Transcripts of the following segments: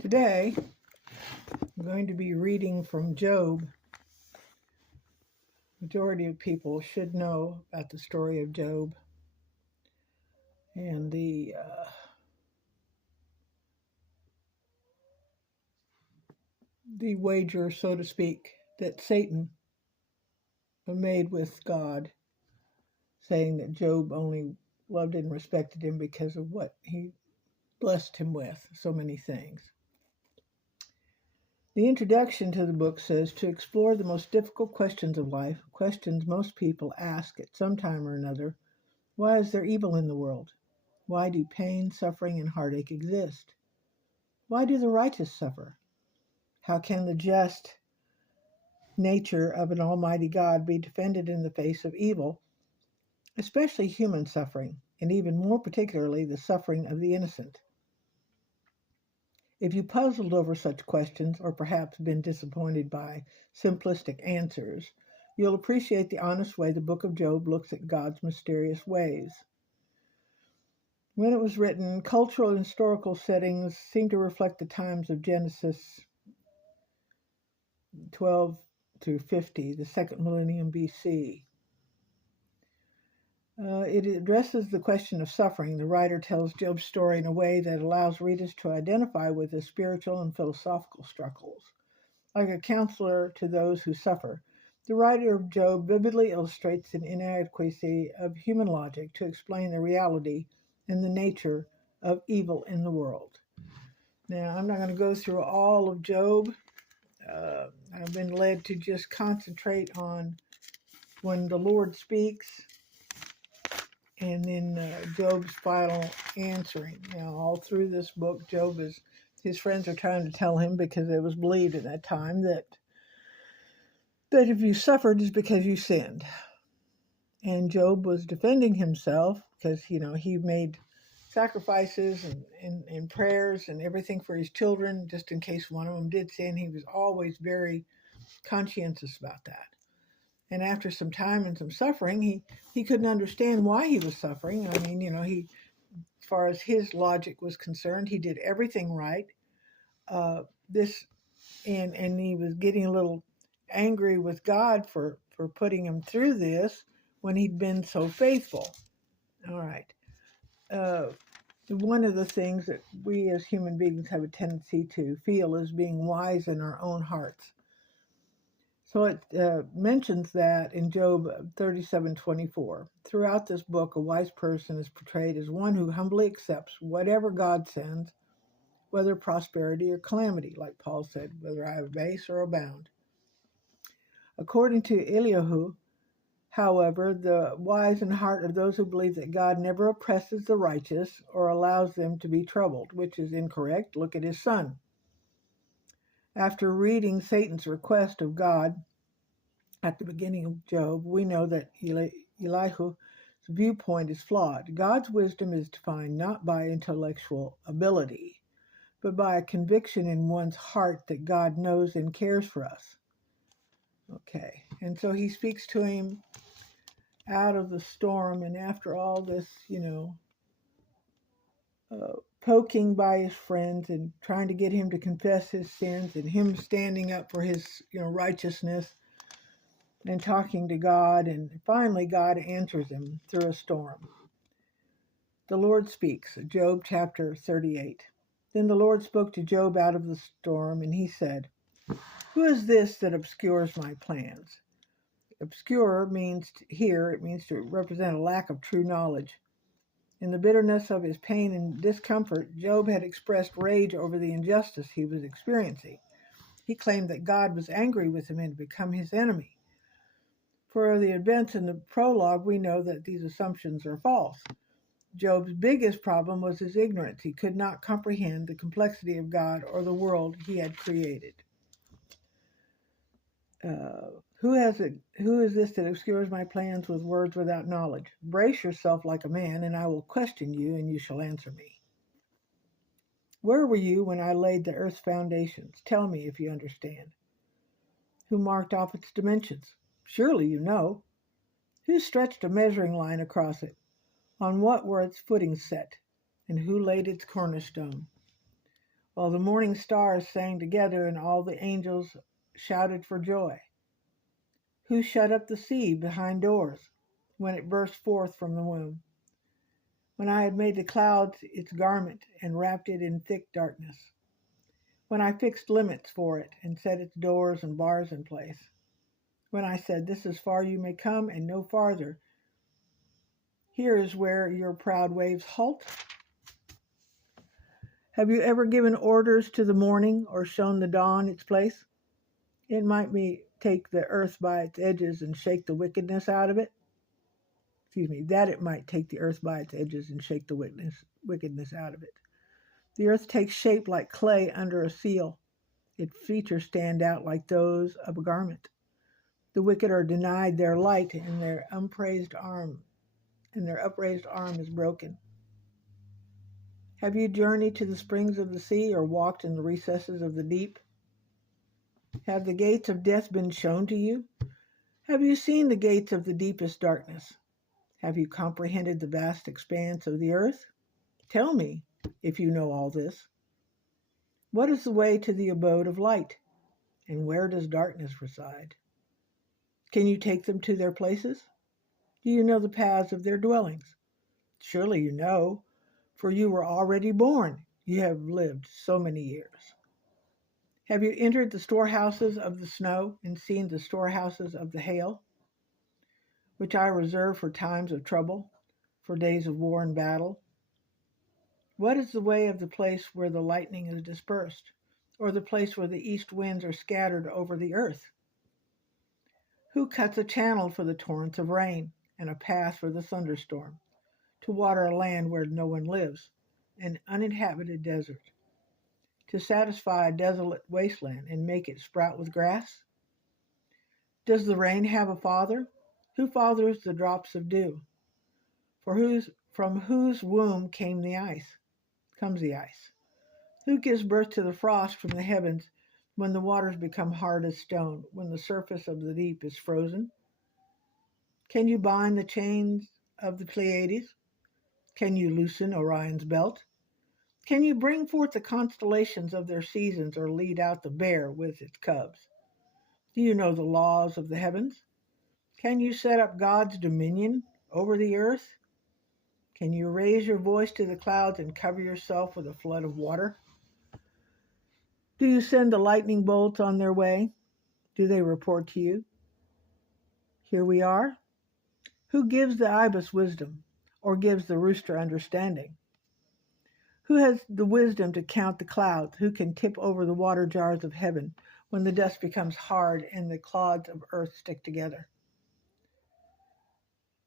Today, I'm going to be reading from Job. Majority of people should know about the story of Job and the wager, so to speak, that Satan made with God, saying that Job only loved and respected him because of what he blessed him with, so many things. The introduction to the book says, to explore the most difficult questions of life, questions most people ask at some time or another. Why is there evil in the world? Why do pain, suffering, and heartache exist? Why do the righteous suffer? How can the just nature of an almighty God be defended in the face of evil, especially human suffering, and even more particularly the suffering of the innocent? If you puzzled over such questions, or perhaps been disappointed by simplistic answers, you'll appreciate the honest way the book of Job looks at God's mysterious ways. When it was written, cultural and historical settings seem to reflect the times of Genesis 12 to 50, the second millennium BC. It addresses the question of suffering. The writer tells Job's story in a way that allows readers to identify with the spiritual and philosophical struggles. Like a counselor to those who suffer, the writer of Job vividly illustrates an inadequacy of human logic to explain the reality and the nature of evil in the world. Now, I'm not going to go through all of Job. I've been led to just concentrate on when the Lord speaks and then Job's final answering. Now, all through this book, his friends are trying to tell him, because it was believed at that time that if you suffered is because you sinned. And Job was defending himself because, he made sacrifices and prayers and everything for his children, just in case one of them did sin. He was always very conscientious about that. And after some time and some suffering, he couldn't understand why he was suffering. I mean, as far as his logic was concerned, he did everything right. And he was getting a little angry with God for putting him through this when he'd been so faithful. All right. One of the things that we as human beings have a tendency to feel is being wise in our own hearts. So it mentions that in Job 37:24. Throughout this book, a wise person is portrayed as one who humbly accepts whatever God sends, whether prosperity or calamity, like Paul said, whether I abase or abound. According to Eliyahu, however, the wise in heart are those who believe that God never oppresses the righteous or allows them to be troubled, which is incorrect. Look at his son. After reading Satan's request of God at the beginning of Job, we know that Eliyahu's viewpoint is flawed. God's wisdom is defined not by intellectual ability, but by a conviction in one's heart that God knows and cares for us. Okay, and so he speaks to him out of the storm, and after all this, poking by his friends and trying to get him to confess his sins, and him standing up for his, righteousness and talking to God, and finally God answers him through a storm. The Lord speaks, Job chapter 38. Then the Lord spoke to Job out of the storm, and he said, "Who is this that obscures my plans?" Obscure means to represent a lack of true knowledge. In the bitterness of his pain and discomfort, Job had expressed rage over the injustice he was experiencing. He claimed that God was angry with him and had become his enemy. For the events in the prologue, we know that these assumptions are false. Job's biggest problem was his ignorance. He could not comprehend the complexity of God or the world he had created. Who is this that obscures my plans with words without knowledge? Brace yourself like a man, and I will question you, and you shall answer me. Where were you when I laid the earth's foundations? Tell me if you understand. Who marked off its dimensions? Surely you know. Who stretched a measuring line across it? On what were its footings set? And who laid its cornerstone? while the morning stars sang together and all the angels shouted for joy. Who shut up the sea behind doors when it burst forth from the womb? When I had made the clouds its garment and wrapped it in thick darkness? When I fixed limits for it and set its doors and bars in place? When I said, "This is far you may come and no farther. Here is where your proud waves halt"? Have you ever given orders to the morning or shown the dawn its place? It might take the earth by its edges and shake the wickedness out of it. That it might take the earth by its edges and shake the wickedness out of it. The earth takes shape like clay under a seal. Its features stand out like those of a garment. The wicked are denied their light, and their upraised arm is broken. Have you journeyed to the springs of the sea or walked in the recesses of the deep? Have the gates of death been shown to you? Have you seen the gates of the deepest darkness? Have you comprehended the vast expanse of the earth? Tell me, if you know all this. What is the way to the abode of light, and where does darkness reside? Can you take them to their places? Do you know the paths of their dwellings? Surely you know, for you were already born. You have lived so many years. Have you entered the storehouses of the snow and seen the storehouses of the hail, which I reserve for times of trouble, for days of war and battle? What is the way of the place where the lightning is dispersed, or the place where the east winds are scattered over the earth? Who cuts a channel for the torrents of rain, and a path for the thunderstorm, to water a land where no one lives, an uninhabited desert, to satisfy a desolate wasteland and make it sprout with grass? Does the rain have a father? Who fathers the drops of dew? From whose womb comes the ice? Who gives birth to the frost from the heavens when the waters become hard as stone, when the surface of the deep is frozen? Can you bind the chains of the Pleiades? Can you loosen Orion's belt? Can you bring forth the constellations of their seasons or lead out the bear with its cubs? Do you know the laws of the heavens? Can you set up God's dominion over the earth? Can you raise your voice to the clouds and cover yourself with a flood of water? Do you send the lightning bolts on their way? Do they report to you? Here we are. Who gives the ibis wisdom, or gives the rooster understanding? Who has the wisdom to count the clouds? Who can tip over the water jars of heaven when the dust becomes hard and the clods of earth stick together?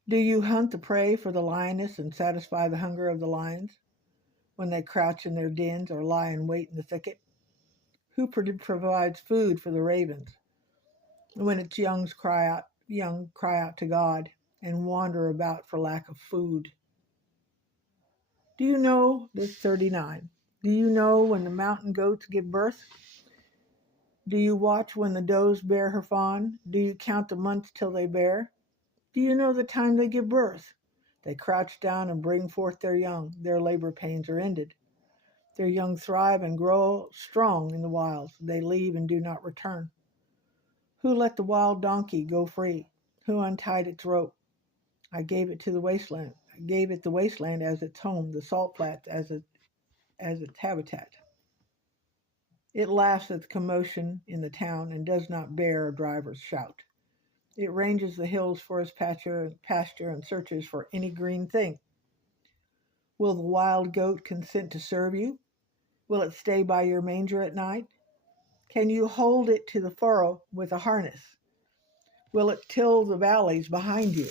Do you hunt the prey for the lioness and satisfy the hunger of the lions when they crouch in their dens or lie in wait in the thicket? Who provides food for the ravens when its young cry out to God and wander about for lack of food? Do you know, this 39, do you know when the mountain goats give birth? Do you watch when the does bear her fawn? Do you count the months till they bear? Do you know the time they give birth? They crouch down and bring forth their young. Their labor pains are ended. Their young thrive and grow strong in the wilds. They leave and do not return. Who let the wild donkey go free? Who untied its rope? I gave it to the wasteland. I gave it the wasteland as its home, the salt flats as its habitat. It laughs at the commotion in the town and does not bear a driver's shout. It ranges the hills for its pasture and searches for any green thing. Will the wild goat consent to serve you? Will it stay by your manger at night? Can you hold it to the furrow with a harness? Will it till the valleys behind you?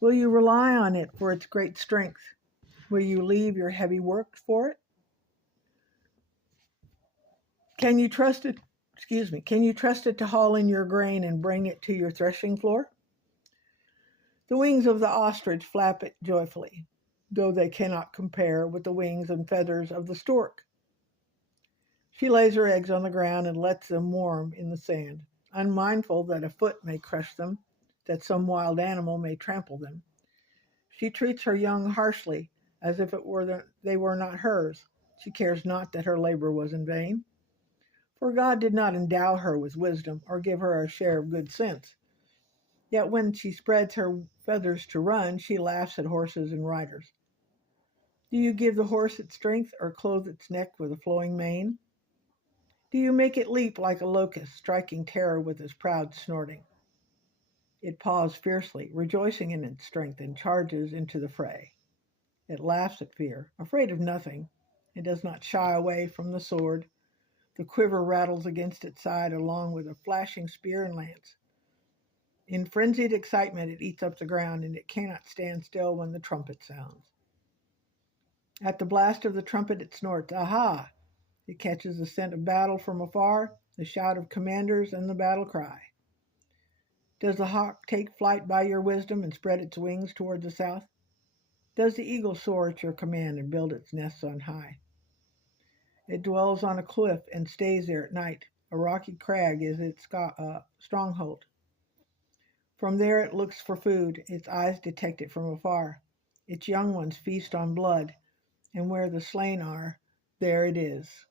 Will you rely on it for its great strength? Will you leave your heavy work for it? Can you trust it to haul in your grain and bring it to your threshing floor? The wings of the ostrich flap it joyfully, though they cannot compare with the wings and feathers of the stork. She lays her eggs on the ground and lets them warm in the sand, unmindful that a foot may crush them, that some wild animal may trample them. She treats her young harshly, as if they were not hers. She cares not that her labor was in vain. For God did not endow her with wisdom or give her a share of good sense. Yet when she spreads her feathers to run, she laughs at horses and riders. Do you give the horse its strength or clothe its neck with a flowing mane? Do you make it leap like a locust, striking terror with its proud snorting? It paws fiercely, rejoicing in its strength, and charges into the fray. It laughs at fear, afraid of nothing. It does not shy away from the sword. The quiver rattles against its side along with a flashing spear and lance. In frenzied excitement, it eats up the ground, and it cannot stand still when the trumpet sounds. At the blast of the trumpet, it snorts, "Aha!" It catches the scent of battle from afar, the shout of commanders, and the battle cry. Does the hawk take flight by your wisdom and spread its wings toward the south? Does the eagle soar at your command and build its nests on high? It dwells on a cliff and stays there at night. A rocky crag is its stronghold. From there it looks for food. Its eyes detect it from afar. Its young ones feast on blood, and where the slain are, there it is.